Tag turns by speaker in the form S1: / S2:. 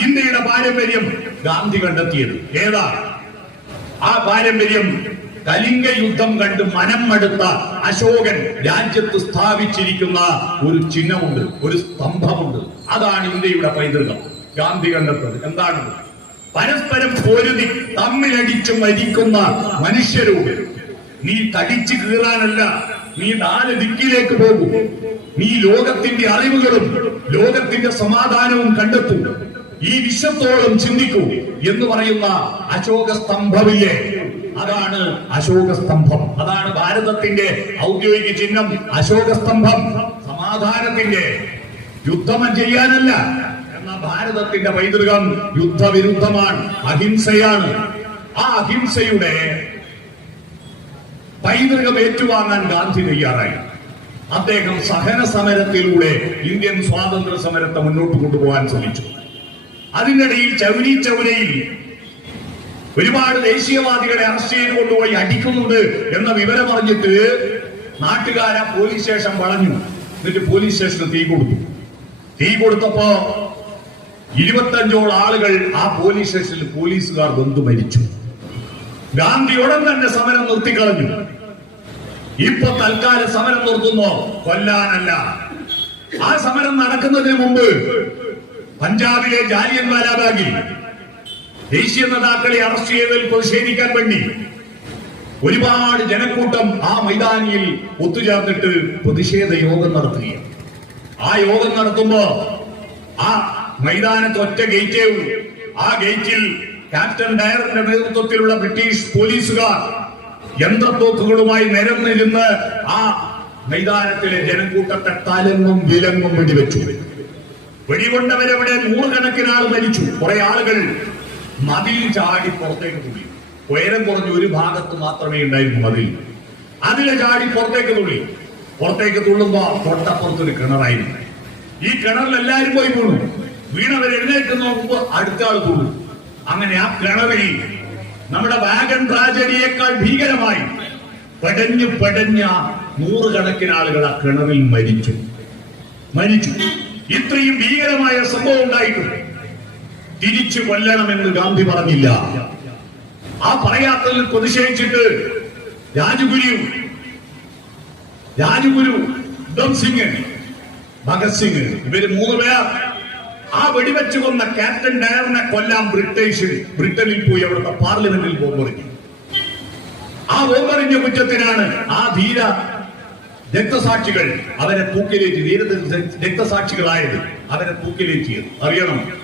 S1: ഇന്ത്യയുടെ പാരമ്പര്യം ഗാന്ധി കണ്ടെത്തിയത്. ഏതാ? ആ പാരമ്പര്യം കലിംഗ യുദ്ധം കണ്ട് മനം മടുത്ത അശോകൻ രാജ്യത്ത് സ്ഥാപിച്ചിരിക്കുന്ന ഒരു ചിഹ്നമുണ്ട് ഒരു സ്തംഭമുണ്ട്. അതാണ് ഇന്ത്യയുടെ പൈതൃകം. ഗാന്ധി കണ്ടെത്തത്. എന്താണ് പരസ്പരം പൊരുതി തമ്മിലടിച്ച് മരിക്കുന്ന മനുഷ്യരോട് നീ തടിച്ചു കീറാനല്ല നീ നാല് ദിക്കിലേക്ക് പോകും. നീ ലോകത്തിന്റെ അറിവുകളും ലോകത്തിന്റെ സമാധാനവും കണ്ടെത്തും. ഈ വിശ്വത്തോളം ചിന്തിക്കൂ എന്ന് പറയുന്ന അശോക സ്തംഭമില്ലേ അതാണ് അശോക സ്തംഭം അതാണ് ഭാരതത്തിന്റെ ഔദ്യോഗിക ചിഹ്നം. അശോക സ്തംഭം സമാധാനത്തിന്റെ യുദ്ധം ചെയ്യാനല്ല. എന്ന ഭാരതത്തിന്റെ പൈതൃകം യുദ്ധവിരുദ്ധമാണ് അഹിംസയാണ്. ആ അഹിംസയുടെ പൈതൃകം ഏറ്റുവാങ്ങാൻ ഗാന്ധി തയ്യാറായി. അദ്ദേഹം സഹന സമരത്തിലൂടെ ഇന്ത്യൻ സ്വാതന്ത്ര്യ സമരത്തെ മുന്നോട്ട് കൊണ്ടുപോകാൻ ശ്രമിച്ചു. അതിനിടയിൽ ചൗരി ചൗരയിൽ ഒരുപാട് ദേശീയവാദികളെ അറസ്റ്റ് ചെയ്ത് കൊണ്ടുപോയി അടിക്കുന്നുണ്ട് എന്ന വിവരം അറിഞ്ഞിട്ട് നാട്ടുകാരെ പോലീസ് സ്റ്റേഷൻ വളഞ്ഞു. എന്നിട്ട് പോലീസ് സ്റ്റേഷന് തീ കൊടുത്തു. തീ കൊടുത്തപ്പോ ഇരുപത്തഞ്ചോളം ആളുകൾ ആ പോലീസ് സ്റ്റേഷനിൽ പോലീസുകാർ വെന്തു മരിച്ചു. ഗാന്ധി ഉടൻ തന്നെ സമരം നിർത്തിക്കളഞ്ഞു. ഇപ്പൊ തൽക്കാലം സമരം നിർത്തുന്നോ? കൊല്ലാനല്ല. ആ സമരം നടക്കുന്നതിന് മുമ്പ് പഞ്ചാബിലെ ജാലിയൻ വാലാബാഗിൽ ദേശീയ നേതാക്കളെ അറസ്റ്റ് ചെയ്തതിൽ പ്രതിഷേധിക്കാൻ വേണ്ടി ഒരുപാട് ജനക്കൂട്ടം ആ മൈതാനിയിൽ ഒത്തുചേർന്നിട്ട് പ്രതിഷേധ യോഗം നടത്തുകയാണ്. ആ യോഗം നടത്തുമ്പോ ആ മൈതാനത്ത് ഒറ്റ ഗേറ്റേ ഉള്ളൂ. ആ ഗേറ്റിൽ ക്യാപ്റ്റൻ ഡയറിന്റെ നേതൃത്വത്തിലുള്ള ബ്രിട്ടീഷ് പോലീസുകാർ യന്ത്രത്തോക്കുകളുമായി നിരന്നിരുന്ന് ആ മൈതാനത്തിലെ ജനക്കൂട്ടത്തെ തലങ്ങും വിലങ്ങും വെടിവെച്ചു. വെടികൊണ്ടവരവിടെ നൂറുകണക്കിന് ആൾ മരിച്ചു. കുറെ ആളുകൾ മതിൽ ചാടി പുറത്തേക്ക് തുള്ളി. ഉയരം കുറഞ്ഞ ഒരു ഭാഗത്ത് മാത്രമേ ഉണ്ടായിരുന്നു മതിൽ. അതിലെ ചാടി പുറത്തേക്ക് തുള്ളി. പുറത്തേക്ക് തുള്ളുമ്പോ തൊട്ടപ്പുറത്തൊരു കിണറായിരുന്നു. ഈ കിണറിൽ എല്ലാവരും പോയി വീണു വീണവർ എഴുന്നേറ്റ് നോക്കുമ്പോൾ അടുത്ത ആൾ തുള്ളു. അങ്ങനെ ആ കിണറിൽ നമ്മുടെ വാഗൺ ട്രാജഡിയേക്കാൾ ഭീകരമായി പെടഞ്ഞു പെടഞ്ഞ നൂറുകണക്കിന് ആളുകൾ ആ കിണറിൽ മരിച്ചു. മരിച്ചു. ഇത്രയും ഭീകരമായ സംഭവം ഉണ്ടായിട്ടുണ്ട് തിരിച്ചു കൊല്ലണമെന്ന് ഗാന്ധി പറഞ്ഞില്ല. ആ പറയാത്തതിൽ പ്രതിഷേധിച്ചിട്ട് രാജഗുരു രാജഗുരു ഉദ്ധം സിംഗ് ഭഗത് സിംഗ് ഇവർ മൂന്ന് പേർ ആ വെടിവെച്ച് കൊന്ന ക്യാപ്റ്റൻ ഡയറിനെ കൊല്ലാൻ ബ്രിട്ടീഷിൽ ബ്രിട്ടനിൽ പോയി അവിടുത്തെ പാർലമെന്റിൽ ബോംബെറിഞ്ഞു. ആ ബോംബെറിഞ്ഞ കുറ്റത്തിനാണ് ആ ധീര രക്തസാക്ഷികൾ അവരെ തൂക്കിലേറ്റി വീരത്തിൽ രക്തസാക്ഷികളായത് അവരെ തൂക്കിലേറ്റിയത്. അറിയണം.